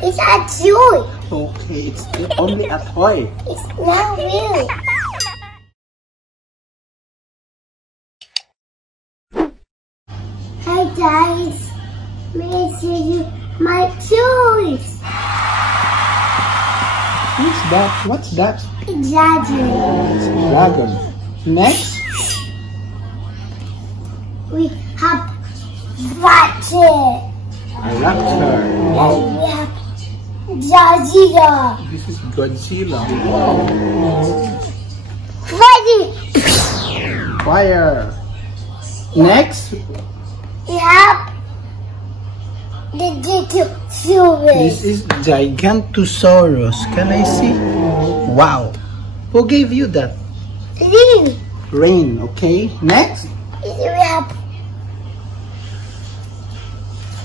It's a toy. Okay, it's only a toy. It's not real. Hey guys, may I show you my toys? What's that? What's that? Dragon. It's a dragon. Next, We have Raptor. a raptor. And we have Godzilla. This is Godzilla. Freddy. Fire. Next, We have the Dinosaur. this is Gigantosaurus. Can I see? Wow. Who gave you that? Green. Rain. Okay. Next, We have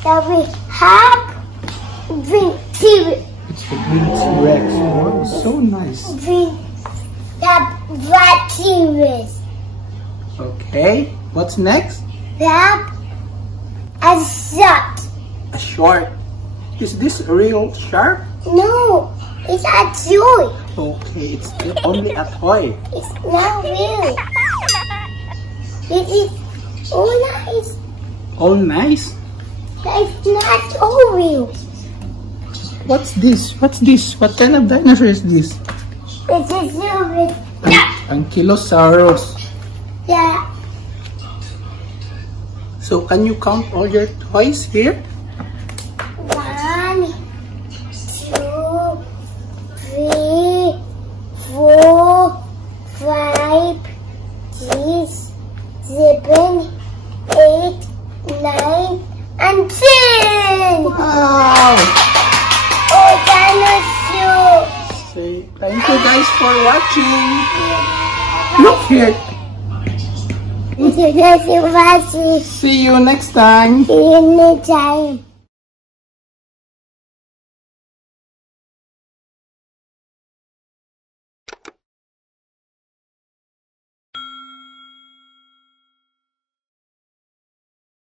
Green T-Rex. it's the green T-Rex. Wow, so nice. We have Black T-Rex. Okay. What's next? We have a shark. A shark. Is this a real shark? No, it's a toy. Okay, it's only a toy. It's not real. It is all nice. All nice. It's not all real. What's this? What's this? What kind of dinosaur is this? It's a silver. Ankylosaurus. Yeah. So can you count all your toys here? 1, 2, 3, 4, 5, 6, 7, 8, 9, and 10. Wow! Oh, dinosaur! Say thank you guys for watching. Look here. Thank you guys for watching. See you next time. See you next time.